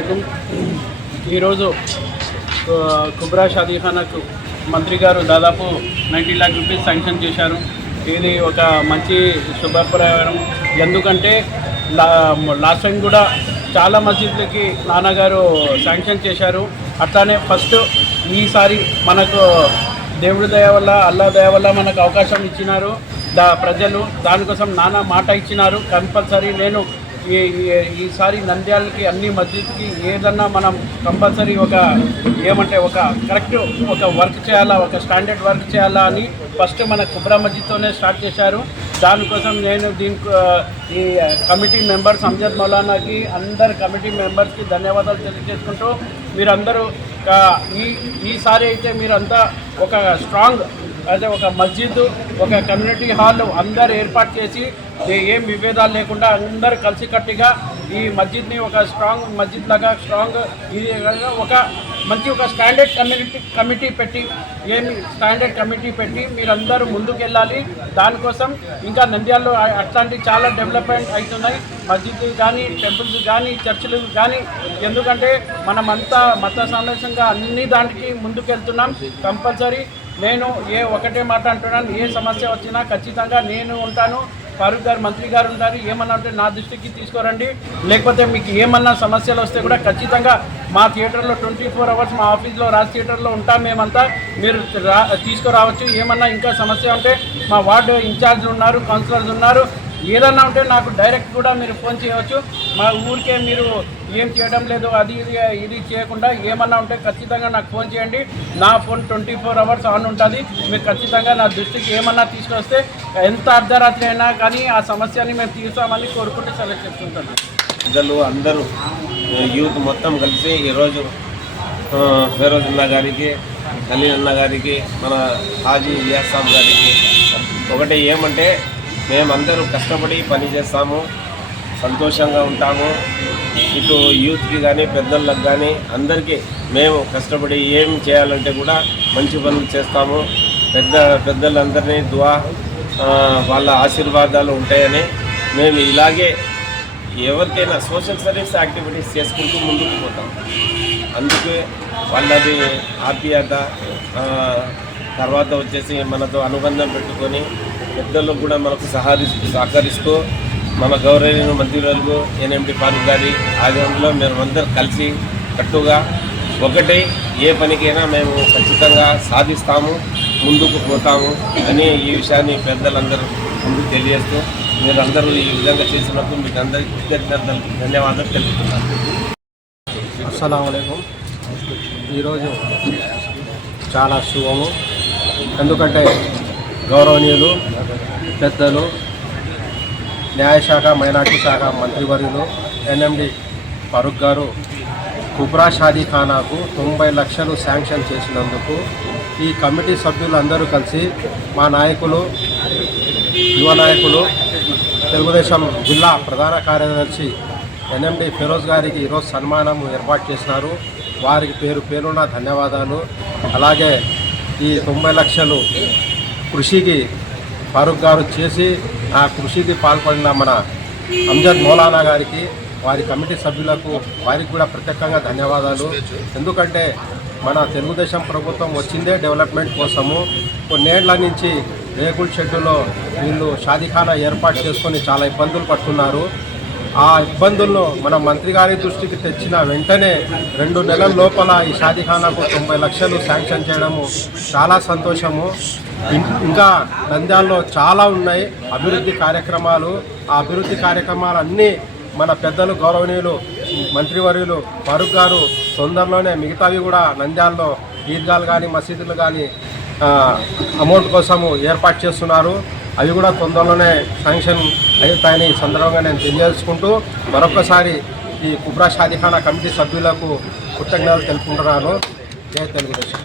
అస్సలాముఅలైకుం। ఈరోజు కుబ్రా షాదీఖానాకు మంత్రి గారు దాదాపు 90 लाख రూపీస్ శాంక్షన్ చేశారు। ఇది ఒక మంచి శుభప్రయోగం। ఎందుకంటే లాస్ట్ టైం కూడా చాలా మస్జిద్లకి నాన్నగారు శాంక్షన్ చేశారు। అట్లానే ఫస్ట్ ఈసారి మనకు దేవుడి దయ వల్ల అల్లా దయ వల్ల మనకు అవకాశం ఇచ్చినారు ప్రజలు। దానికోసం నాన్న మాట ఇచ్చినారు, కంపల్సరీ నేను ఈసారి నంద్యాలకి అన్ని మస్జిద్కి ఏదన్నా మనం కంపల్సరీ ఒక ఏమంటే ఒక కరెక్ట్ ఒక వర్క్ చేయాలా, ఒక స్టాండర్డ్ వర్క్ చేయాలా అని ఫస్ట్ మన కుబ్రా మస్జిద్తోనే స్టార్ట్ చేశారు। దానికోసం నేను దీనికి ఈ కమిటీ మెంబర్స్ అమ్జద్ మౌలానాకి అందరు కమిటీ మెంబర్స్కి ధన్యవాదాలు తెలియజేసుకుంటూ మీరందరూ ఈసారి అయితే మీరంతా ఒక స్ట్రాంగ్ అదే ఒక మస్జిద్ ఒక కమ్యూనిటీ హాల్ అందరు ఏర్పాటు చేసి ఏం విభేదాలు లేకుండా అందరు కలిసికట్టుగా ఈ మస్జిద్ని ఒక స్ట్రాంగ్ మస్జిద్ లాగా స్ట్రాంగ్ ఇది ఒక మంచి ఒక స్టాండర్డ్ కమిటీ పెట్టి స్టాండర్డ్ కమిటీ పెట్టి మీరందరూ ముందుకెళ్ళాలి। దానికోసం ఇంకా నంద్యాలలో అట్లాంటి చాలా డెవలప్మెంట్ అవుతున్నాయి, మస్జిద్ కానీ టెంపుల్స్ కానీ చర్చిలు కానీ। ఎందుకంటే మనమంతా మత సామరస్యంగా అన్ని దానికి ముందుకెళ్తున్నాం। కంపల్సరీ నేను ఒకటే మాట అంటున్నాను, ఏ సమస్య వచ్చినా ఖచ్చితంగా నేను ఉంటాను, ఫారూక్ గారు మంత్రి గారు ఉంటారు। ఏమన్నా అంటే నా దృష్టికి తీసుకురండి, లేకపోతే మీకు ఏమన్నా సమస్యలు వస్తే కూడా ఖచ్చితంగా మా థియేటర్లో 24 hours మా ఆఫీస్లో రాజ్ థియేటర్లో ఉంటాం మేమంతా, మీరు తీసుకురావచ్చు। ఏమన్నా ఇంకా సమస్య ఉంటే మా వార్డు ఇన్ఛార్జ్లు ఉన్నారు, కౌన్సిలర్స్ ఉన్నారు, ఏదన్నా ఉంటే నాకు డైరెక్ట్ కూడా మీరు ఫోన్ చేయవచ్చు। మా ఊరికే మీరు ఏం చేయడం లేదు అది ఇది చేయకుండా ఏమన్నా ఉంటే ఖచ్చితంగా నాకు ఫోన్ చేయండి। నా ఫోన్ 24 hours ఆన్ ఉంటుంది। మీరు ఖచ్చితంగా నా దృష్టికి ఏమన్నా తీసుకొస్తే ఎంత అర్ధరాత్రి అయినా కానీ ఆ సమస్యని మేము తీర్చామని కోరుకుంటే సెలెక్ట్ చేస్తుంటాను। పెద్దలు అందరూ యూత్ మొత్తం కలిసి ఈరోజు ఫెరోజ్ అన్న గారికి, ఖలీల్ అన్న గారికి, మన హాజీ ఇయాసాం గారికి ఒకటి ఏమంటే మేమందరూ కష్టపడి పని చేస్తాము, సంతోషంగా ఉంటాము। ఇటు యూత్కి కానీ పెద్దలకు కానీ అందరికీ మేము కష్టపడి ఏం చేయాలంటే కూడా మంచి పనులు చేస్తాము। పెద్దలందరినీ దువా వాళ్ళ ఆశీర్వాదాలు ఉంటాయని మేము ఇలాగే ఎవరికైనా సోషల్ సర్వీస్ యాక్టివిటీస్ చేసుకుంటూ ముందుకు పోతాం। అందుకే వాళ్ళది ఆప్యాయత తర్వాత వచ్చేసి మనతో అనుబంధం పెట్టుకొని పెద్దలకు కూడా మనకు సహకరిస్తూ మన గౌరవనీయ మంత్రులకు ఎన్ఎండి ఫారూక్ గారి ఆధ్వర్యంలో మేమందరూ కలిసి కట్టుగా ఒకటి ఏ పనికైనా మేము ఖచ్చితంగా సాధిస్తాము, ముందుకు పోతాము అని ఈ విషయాన్ని పెద్దలందరూ ముందుకు తెలియజేస్తూ మీరందరూ ఈ విధంగా చేసినందుకు మీకు అందరికీ కృతజ్ఞతలు ధన్యవాదాలు తెలుపుతున్నాను। అస్సలాముఅలైకుం। ఈరోజు చాలా శుభము, ఎందుకంటే గౌరవనీయులు పెద్దలు న్యాయశాఖ మైనార్టీ శాఖ మంత్రివర్యులు ఎన్ఎండి ఫారూక్ గారు కుబ్రా షాదీఖానాకు 90 లక్షలు శాంక్షన్ చేసినందుకు ఈ కమిటీ సభ్యులందరూ కలిసి మా నాయకులు, యువ నాయకులు, తెలుగుదేశం జిల్లా ప్రధాన కార్యదర్శి ఎన్ఎండి ఫెరోజ్ గారికి ఈరోజు సన్మానం ఏర్పాటు చేసినారు। వారికి పేరున ధన్యవాదాలు। అలాగే ఈ 90 లక్షలు కృషికి ఫారూక్ గారు చేసి ఆ కృషికి పాల్పడిన మన అమ్జద్ మౌలానా గారికి, వారి కమిటీ సభ్యులకు వారికి కూడా ప్రత్యేకంగా ధన్యవాదాలు। ఎందుకంటే మన తెలుగుదేశం ప్రభుత్వం వచ్చిందే డెవలప్మెంట్ కోసము। కొన్నేళ్ల నుంచి రేకుల షెడ్డులో వీళ్ళు షాదీఖానా ఏర్పాటు చేసుకొని చాలా ఇబ్బందులు పడుతున్నారు। ఆ ఇబ్బందులను మన మంత్రి గారి దృష్టికి తెచ్చిన వెంటనే 2 నెలల లోపల ఈ షాదీఖానాకు 90 లక్షలు శాంక్షన్ చేయడము చాలా సంతోషము। ఇంకా నంద్యాలలో చాలా ఉన్నాయి అభివృద్ధి కార్యక్రమాలు। ఆ అభివృద్ధి కార్యక్రమాలన్నీ మన పెద్దలు గౌరవనీయులు మంత్రివర్యులు ఫారూక్ గారు తొందరలోనే మిగతావి కూడా నంద్యాలలో ఈద్గాలు కానీ మసీదులు కానీ అమౌంట్ కోసము ఏర్పాటు చేస్తున్నారు। అవి కూడా తొందరలోనే శాంక్షన్ అవుతాయని సందర్భంగా నేను తెలియజేసుకుంటూ మరొకసారి ఈ కుబ్రా షాదీఖానా కమిటీ సభ్యులకు కృతజ్ఞతలు తెలుపుకుంటున్నాను। జై తెలుగుదేశం।